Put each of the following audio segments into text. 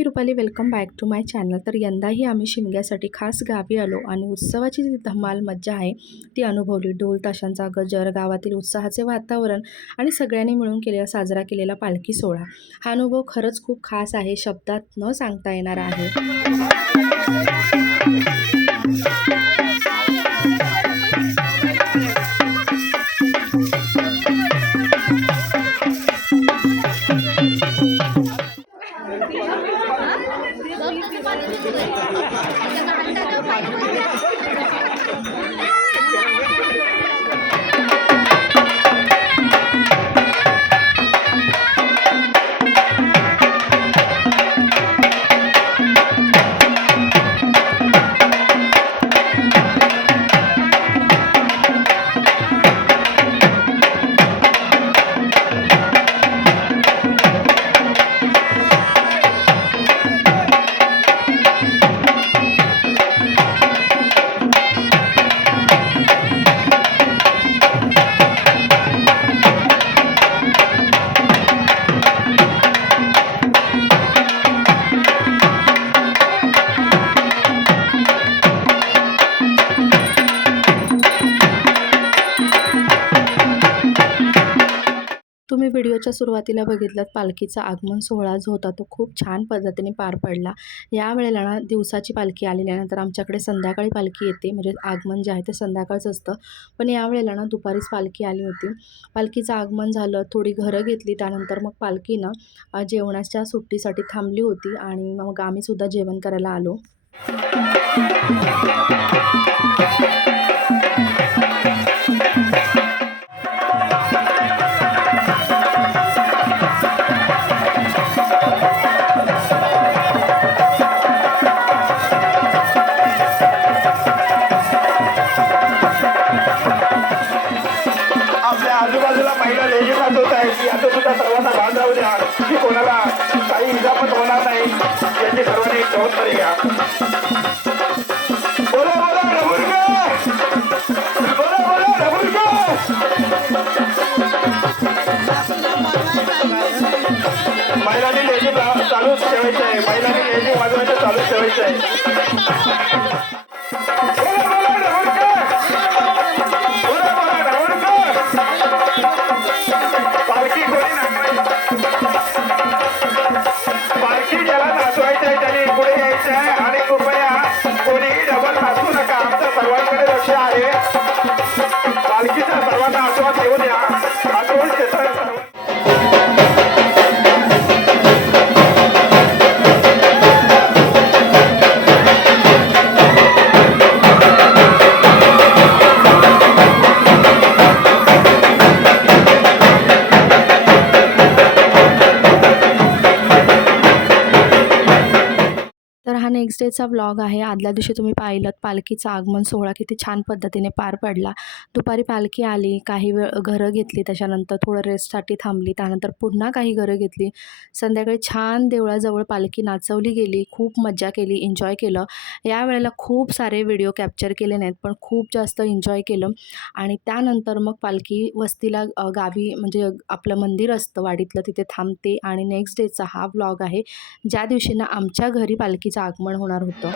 Me Rupali, welcome back to my channel. तर यंदाही आम्ही शिमग्यासाठी खास गावी आलो आणि उत्सवाची जी धमाल मज्जा आहे ती अनुभवली। ढोल ताशांचा गजर, गावातील उत्साहाचे वातावरण आणि सगळ्यांनी मिळून साजरा केलेला पालखी सोहळा, हा अनुभव खरंच खूप खास आहे, शब्दात न सांगता येणार आहे। तुम्ही व्हिडिओच्या सुरुवातीला बघितलात, पालखीचा आगमन सोहळा जो होता तो खूप छान पद्धतीने पार पडला। यावेळेला ना दिवसाची पालखी आल्यानंतर आमच्याकडे संध्याकाळी पालखी येते, म्हणजे आगमन जे आहे ते संध्याकाळचं असतं, पण यावेळेला ना दुपारीच पालखी आली होती। पालखीचं आगमन झालं, थोडी घरं घेतली, त्यानंतर मग पालखी ना जेवणाच्या सुट्टीसाठी थांबली होती आणि मग आम्ही सुद्धा जेवण करायला आलो। आजूबाजूला महिला लेडीज असत आहे की आता सुद्धा सर्वांना भान राहू द्या की कोणाला काही इजापत होणार नाही, याची सर्वांनी जबाबदारी घ्या। बोला बोला रघुवीर, बोला बोला रघुवीर। महिलांनी लेझीम चालूच ठेवायचं आहे, महिलांनी लेझीम वाजवायचं चालूच ठेवायचं आहे। पालखी ज्याला नाचवायचं आहे त्याने पुढे यायचं आहे आणि कृपया कोणीही डबल नाचू नका, आमच्या सर्वांकडे लक्ष आहे। पालखीचा सर्वांना आस्वाद घेऊ द्या, आठवण क्षेत्र नेक्स्ट डेचा व्लॉग आहे। आदल्या दिवशी तुम्ही पाहिलं पालखीचा आगमन सोहळा किती छान पद्धतीने पार पडला। दुपारी पालखी आली, काही वेळ घरं घेतली, त्याच्यानंतर थोडं रेस्टसाठी थांबली, त्यानंतर पुन्हा काही घरं घेतली। संध्याकाळी छान देवळाजवळ पालखी नाचवली गेली, खूप मज्जा केली, एन्जॉय केलं। यावेळेला खूप सारे व्हिडिओ कॅप्चर केले नाहीत, पण खूप जास्त एन्जॉय केलं। आणि त्यानंतर मग पालखी वस्तीला गावी, म्हणजे आपलं मंदिर असतं वाडीतलं, तिथे थांबते आणि नेक्स्ट डेचा हा व्लॉग आहे, ज्या दिवशी ना आमच्या घरी पालखीचं आगमन होणार होतं।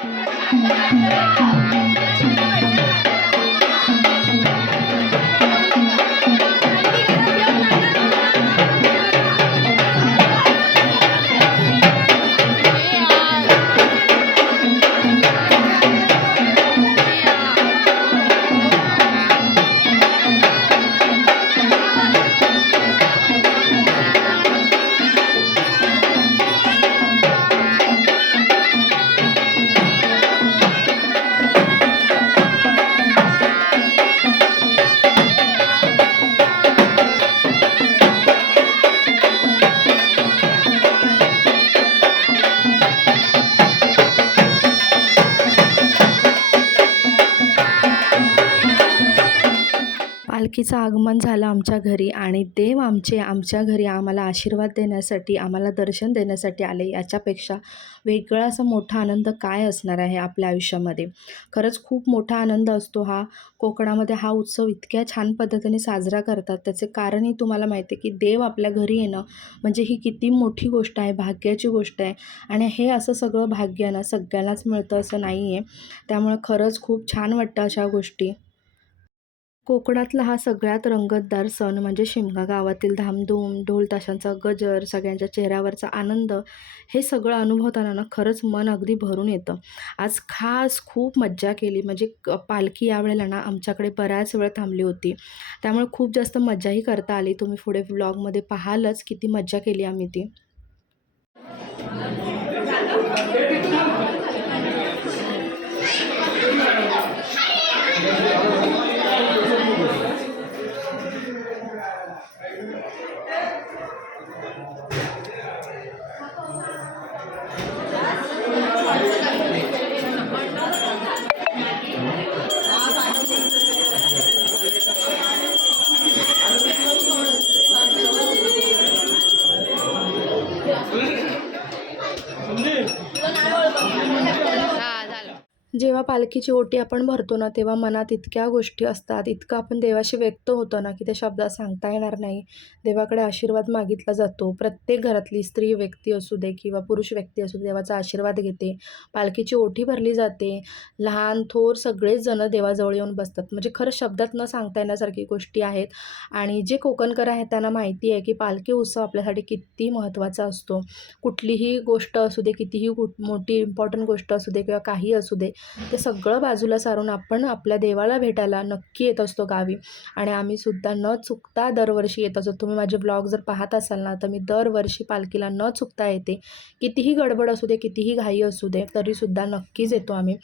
पालखीचं आगमन झालं आमच्या घरी आणि देव आमच्या घरी आम्हाला आशीर्वाद देण्यासाठी, आम्हाला दर्शन देण्यासाठी आले. याच्यापेक्षा वेगळा असा मोठा आनंद काय असणार आहे आपल्या आयुष्यामध्ये. खरंच खूप मोठा आनंद असतो हा. कोकणामध्ये हा उत्सव इतक्या छान पद्धतीने साजरा करतात. त्याचे कारणही तुम्हाला माहिती आहे, की देव आपल्या घरी येणं म्हणजे ही किती मोठी गोष्ट आहे, भाग्याची गोष्ट आहे. आणि हे असं सगळं भाग्य ना सगळ्यांनाच मिळतं असं नाही आहे. त्यामुळे खरंच खूप छान वाटतं अशा गोष्टी. कोकणातला हा सगळ्यात रंगतदार सण म्हणजे शिमगा. गावातील धामधूम, ढोल ताशांचा गजर, सगळ्यांच्या चेहऱ्यावरचा आनंद, हे सगळं अनुभवताना ना खरंच मन अगदी भरून येतं. आज खास खूप मज्जा केली. म्हणजे पालखी यावेळेला ना आमच्याकडे बऱ्याच वेळ थांबली होती. त्यामुळे खूप जास्त मज्जाही करता आली. तुम्ही पुढे व्लॉगमध्ये पाहालच किती मज्जा केली आम्ही ती. जेव्हा पालखीची ओटी आपण भरतो ना, तेव्हा मनात इतक्या गोष्टी असतात, इतकं आपण देवाशी व्यक्त होतो ना, की त्या शब्दात सांगता येणार नाही. देवाकडे आशीर्वाद मागितला जातो. प्रत्येक घरातली स्त्री व्यक्ती असू दे किंवा पुरुष व्यक्ती असू दे, देवाचा आशीर्वाद घेते. पालखीची ओटी भरली जाते. लहान थोर सगळेच जण देवाजवळ येऊन बसतात. म्हणजे खरं शब्दात न सांगता येण्यासारखी गोष्टी आहेत. आणि जे कोकणकर आहेत त्यांना माहिती आहे, की पालखी उत्सव आपल्यासाठी किती महत्त्वाचा असतो. कुठलीही गोष्ट असू दे, कितीही मोठी इम्पॉर्टंट गोष्ट असू दे किंवा काही असू दे, ते सगळं बाजूला सारून आपण आपल्या देवाला भेटायला नक्की येत असतो गावी. आणि आम्हीसुद्धा न चुकता दरवर्षी येत असतो. तुम्ही माझे ब्लॉग जर पाहत असाल ना, तर मी दरवर्षी पालखीला न चुकता येते. कितीही गडबड असू दे, कितीही घाई असू दे, तरीसुद्धा नक्कीच येतो आम्ही.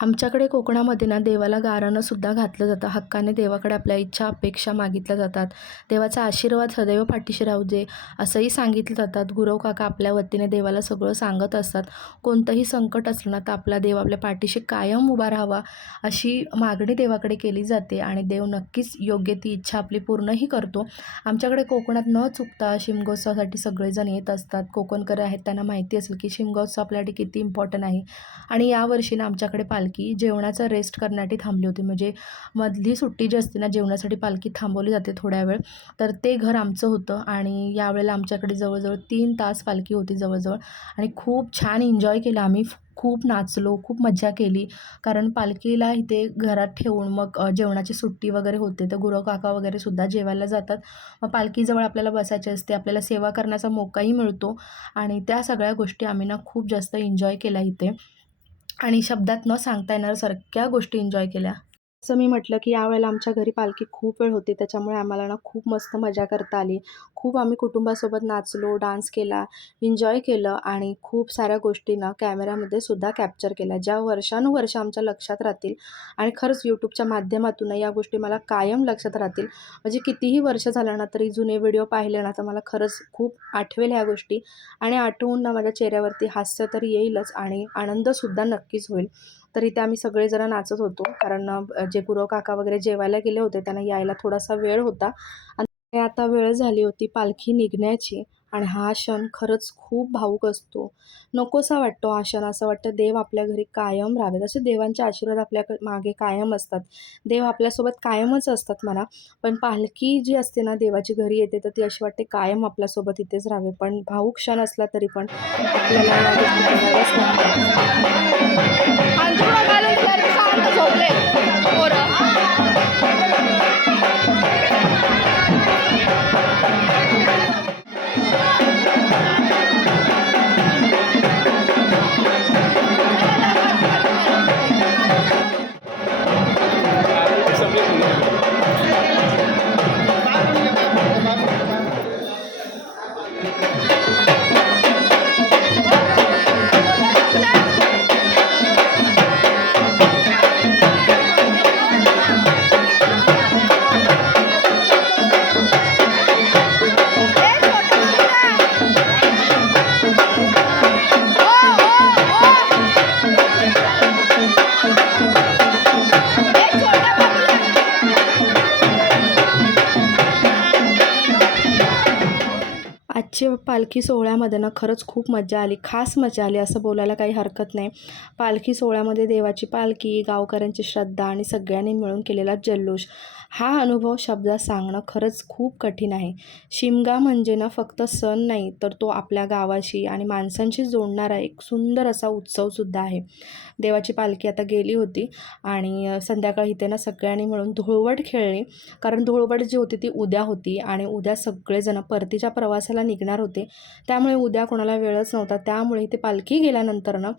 आमच्याकडे कोकणामध्ये ना देवाला गाराणंसुद्धा घातलं जातं. हक्काने देवाकडे आपल्या इच्छा, अपेक्षा मागितल्या जातात. देवाचा आशीर्वाद सदैव पाठीशी राहू दे असंही सांगितलं जातात. गुरव काका आपल्या वतीने देवाला सगळं सांगत असतात. कोणतंही संकट असलं ना, तर आपला देव आपल्या पाठीशी कायम उभा राहावा अशी मागणी देवाकडे केली जाते आणि देव नक्कीच योग्य ती इच्छा आपली पूर्णही करतो. आमच्याकडे कोकणात न चुकता शिमगोत्सवासाठी सगळेजण येत असतात. कोकणकर आहेत त्यांना माहिती असेल की शिमगोत्सव आपल्यासाठी किती इम्पॉर्टंट आहे. आणि यावर्षी ना आमच्याकडे पालखी जेवणाचा रेस्ट करण्यासाठी थांबली होती. म्हणजे मधली सुट्टी जी असते ना, जेवणासाठी पालखी थांबवली जाते थोड्या वेळ. तर ते घर आमचं होतं आणि यावेळेला आमच्याकडे जवळजवळ 3 तास पालखी होती जवळजवळ. आणि खूप छान एन्जॉय केलं आम्ही. खूप नाचलो, खूप मज्जा केली. कारण पालखीला इथे घरात ठेवून मग जेवणाची सुट्टी वगैरे होते. तर गुरव काका वगैरे सुद्धा जेवायला जातात. मग पालखीजवळ आपल्याला बसायचे असते. आपल्याला सेवा करण्याचा मोकाही मिळतो. आणि त्या सगळ्या गोष्टी आम्ही ना खूप जास्त एन्जॉय केल्या इथे. आणि शब्दात न सांगता येणाऱ्या गोष्टी एन्जॉय केल्या. असं मी म्हटलं, की यावेळेला आमच्या घरी पालखी खूप वेळ होती. त्याच्यामुळे आम्हाला ना खूप मस्त मजा करता आली. खूप आम्ही कुटुंबासोबत नाचलो, डान्स केला, एन्जॉय केलं आणि खूप साऱ्या गोष्टी ना कॅमेऱ्यामध्ये सुद्धा कॅप्चर केल्या, ज्या वर्षानुवर्ष आमच्या लक्षात राहतील. आणि खरंच यूट्यूबच्या माध्यमातून या गोष्टी मला कायम लक्षात राहतील. म्हणजे कितीही वर्ष झालं ना, तरी जुने व्हिडिओ पाहिले ना, तर मला खरंच खूप आठवेल ह्या गोष्टी. आणि आठवून ना माझ्या चेहऱ्यावरती हास्य तर येईलच आणि आनंदसुद्धा नक्कीच होईल. तर इथे आम्ही सगळेजण नाचत होतो. कारण जे गुरव काका वगैरे जेवायला गेले होते त्यांना यायला थोडासा वेळ होता. आणि आता वेळ झाली होती पालखी निघण्याची. आणि हा क्षण खरंच खूप भावूक असतो. नकोसा वाटतो हा क्षण. असं वाटतं देव आपल्या घरी कायम राहावेत. असे देवांचे आशीर्वाद आपल्या मागे कायम असतात. देव आपल्यासोबत कायमच असतात म्हणा. पण पालखी जी असते ना देवाची घरी येते, तर ती अशी वाटते कायम आपल्यासोबत इथेच राहावे. पण भावूक क्षण असला तरी पण आपल्याला या गोष्टी कराव्याच लागतात. आजच्या पालखी सोहळ्यामध्ये ना खरंच खूप मजा आली, खास मजा आली असं बोलायला काही हरकत नाही. पालखी सोहळ्यामध्ये देवाची पालखी, गावकऱ्यांची श्रद्धा आणि सगळ्यांनी मिळून केलेला जल्लोष, हा अनुभव शब्दात सांगणं खरंच खूप कठीण आहे. शिमगा म्हणजे ना फक्त सण नाही, तर तो आपल्या गावाशी आणि माणसांशी जोडणारा एक सुंदर असा उत्सवसुद्धा आहे. देवाची पालखी आता गेली होती आणि संध्याकाळी इथे ना सगळ्यांनी मिळून धुळवट खेळली. कारण धुळवट जी होती ती उद्या होती आणि उद्या सगळेजण परतीच्या प्रवासाला निघणार होते. त्यामुळे उद्या कोणाला वेळच नव्हता. त्यामुळे इथे पालखी गेल्यानंतर ना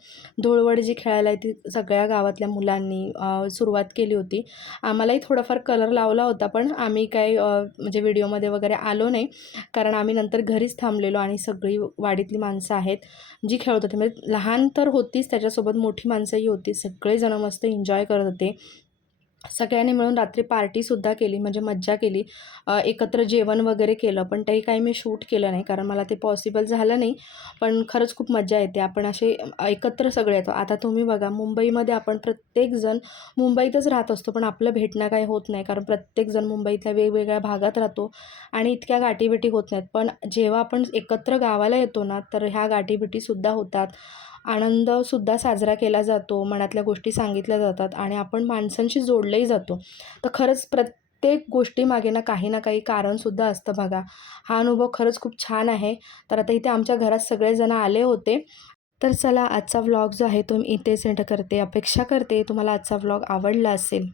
धुळवट जी खेळायला ती सगळ्या गावातल्या मुलांनी सुरुवात केली होती. आम्हालाही थोडाफार कलर लावला होता, पण आम्ही काही म्हणजे व्हिडिओमध्ये वगैरे आलो नाही. कारण आम्ही नंतर घरीच थांबलेलो आणि सगळी वाडीतली माणसं आहेत जी खेळत होती. म्हणजे लहान तर होतीच, त्याच्यासोबत मोठी माणसंही होती. सगळेजण मस्त एन्जॉय करत होते. सगळ्यांनी मिळून रात्री पार्टीसुद्धा केली, म्हणजे मज्जा केली. एकत्र जेवण वगैरे केलं, पण तेही काही मी शूट केलं नाही कारण मला ते पॉसिबल झालं नाही. पण खरंच खूप मज्जा येते. आपण असे एकत्र सगळे येतो. आता तुम्ही बघा, मुंबईमध्ये आपण प्रत्येकजण मुंबईतच राहत असतो, पण आपलं भेटणं काही होत नाही कारण प्रत्येकजण मुंबईतल्या वेगवेगळ्या भागात राहतो आणि इतक्या गाठीभेटी होत नाहीत. पण जेव्हा आपण एकत्र गावाला येतो ना, तर ह्या गाठीभेटीसुद्धा होतात. आनंदसुद्धा साजरा केला जातो, मनातल्या गोष्टी सांगितल्या जातात आणि आपण माणसांशी जोडलंही जातो. तर खरंच प्रत्येक गोष्टीमागे ना काही कारणसुद्धा असतं बघा. हा अनुभव खरंच खूप छान आहे. तर आता इथे आमच्या घरात सगळेजण आले होते. तर चला, आजचा व्लॉग जो आहे तो मी इथेच एंड करते. अपेक्षा करते तुम्हाला आजचा व्लॉग आवडला असेल.